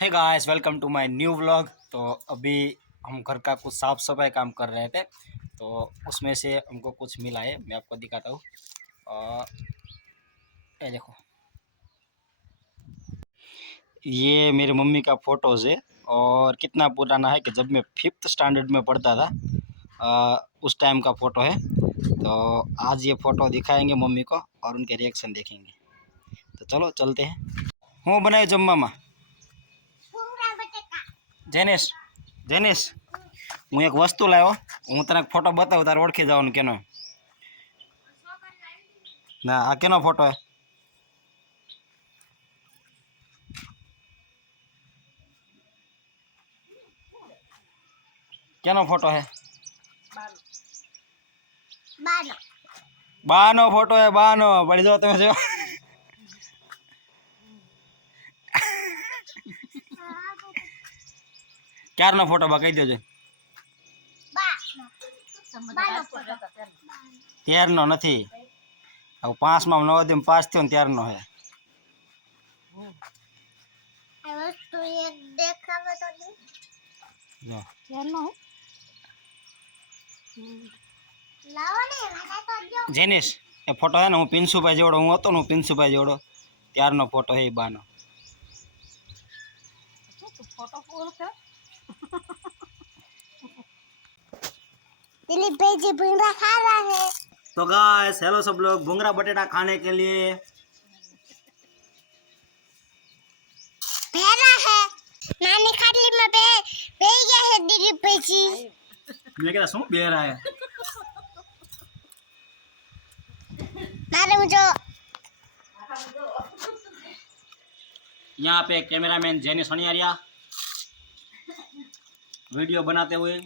Hey guys, welcome to my new vlog. तो अभी हम घर का कुछ साफ सफाई काम कर रहे थे, तो उसमें से हमको कुछ मिला है। मैं आपको दिखाता हूँ। और ये देखो, ये मेरी मम्मी का फोटोज़ है। और कितना पुराना है कि जब मैं 5th स्टैंडर्ड में पढ़ता था, उस टाइम का फ़ोटो है। तो आज ये फ़ोटो दिखाएंगे मम्मी को और उनके रिएक्शन देखेंगे। तो चलो चलते हैं। हूँ बनाए जम्मा में जेनेश जेनेश હું એક વસ્તુ લાવ્યો। હું તને ફોટો બતાવું, તારે ઓળખી જવાનું કેનો ના। આ કેનો ફોટો હે? કેનો ફોટો હે? બાનો ફોટો હે, બાનો પડી જો તમે જો। ક્યારનો ફોટો બા કહી દેજો। ત્યારનો નથી, હવે 5માં નવોદયમાં પાસ થયો ને ત્યારનો હે। જેનિશ એ ફોટો હે ને, હું પિન્સુભાઈ જેવડો હું હતો ને, હું પિન્સુભાઈ જેવડો ત્યારનો ફોટો હે એ બાનો। दिलीप भाई जी भूंगरा खा रहा है। तो गाइस हेलो सब लोग, भुंगरा बटेटा खाने के लिए भेड़ा है नानी खाटली में बे गया है दिलीप भाई जी। मैं कहता सुन बे रहा है। मारे मुझे यहाँ पे कैमरामैन जैनी सोनियारिया वीडियो बनाते हुए।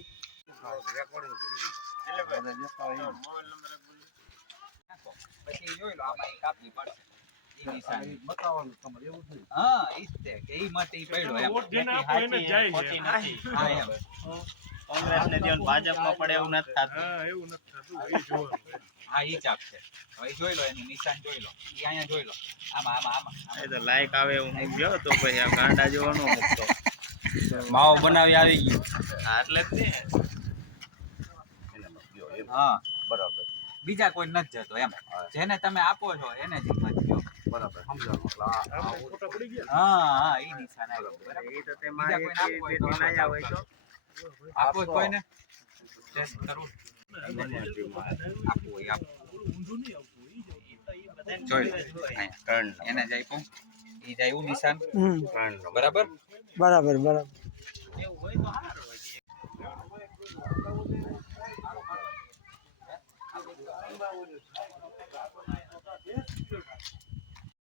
કોંગ્રેસ ને દેવન ભાજપમાં પડે એવું નથી થતું। એવું નથી થતું એ જોવાનું હા ઈ ચાપ છે હવે જોઈ લો એનું નિશાન જોઈ લો ઈ અહીંયા જોઈ લો આમાં આમાં આમાં એ તો લાઈક આવે એવું મૂકજો તો પછી આ ગાંડા જેવો ન મૂકતો માવો બનાવી આવી ગયું। એટલે જ ને હા બરાબર બીજા કોઈ નથી જતો એમ જેને તમે આપો છો એને જ મત દો બરાબર સમજો ફોટો પડી ગયા હા હા ઈ નિશાન આવ્યો બરાબર એ તો તે બીજા મારી કોઈને આપવો હોય તો લાયા હોય તો આપો જ કોઈને ટેસ્ટ કરવું આપવું હોય આપો જોઈ લો અહીંયા એને જ આપ્યું ઈ જાય એવું નિશાન બરાબર બરાબર બરાબર